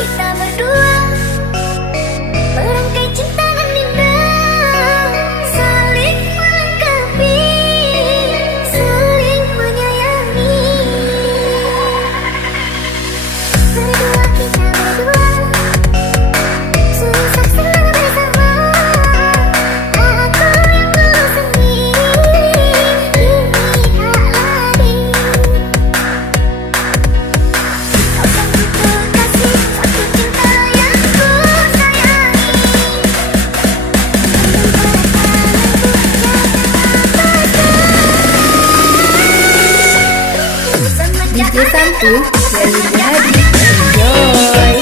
kita berdua, merangkai cinta dan indah, saling melengkapi, saling menyayangi. Berdua kita berdua, susah senang bersama. Aku yang dulu sendiri, kini tak lagi. Kau sanggup kasih satu cinta yang ku sayangi. DJ Santuy dari Hadi. Enjoy.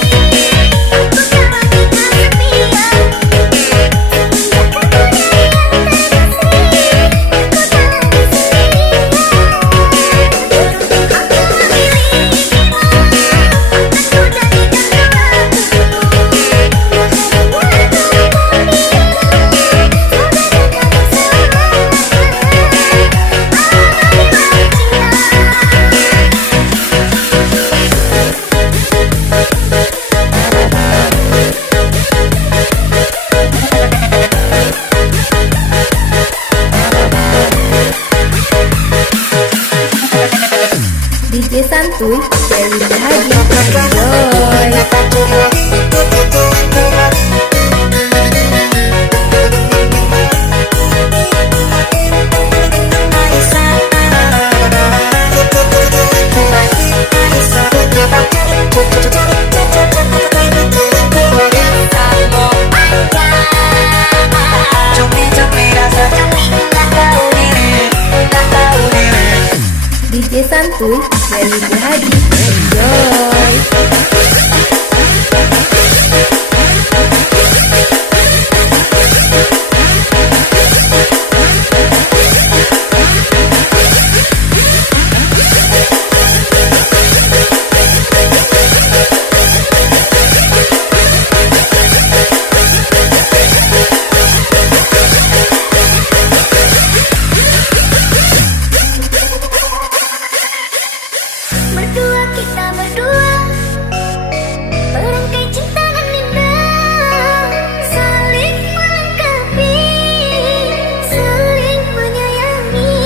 DJ Santuy dari Hadi. Enjoy. DJ Santuy dari Hadi. Enjoy. Berdua kita berdua, merangkai cinta dan indah, saling melengkapi, saling menyayangi.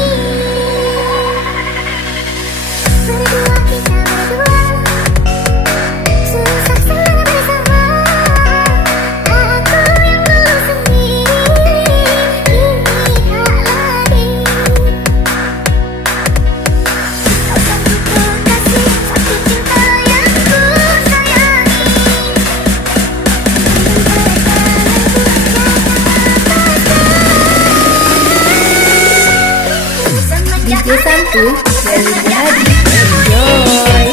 Berdua kita berdua, susah senang bersama. Aku yang dulu sendiri, kini tak lagi. Kau sanggup kasih satu cinta yang ku sayangi. DJ Santuy dari Hadi. Enjoy.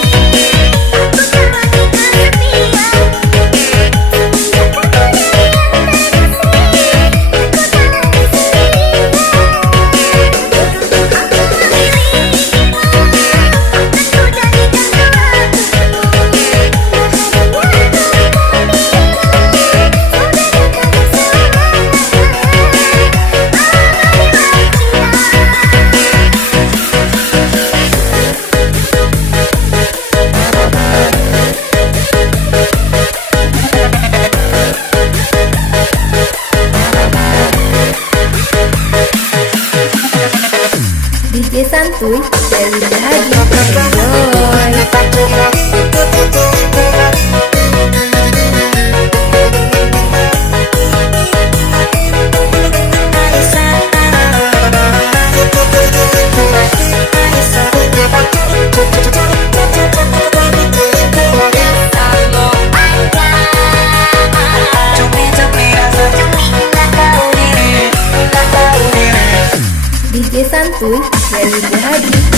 DJ Santuy dari Hadi. DJ Santuy dari Hadi.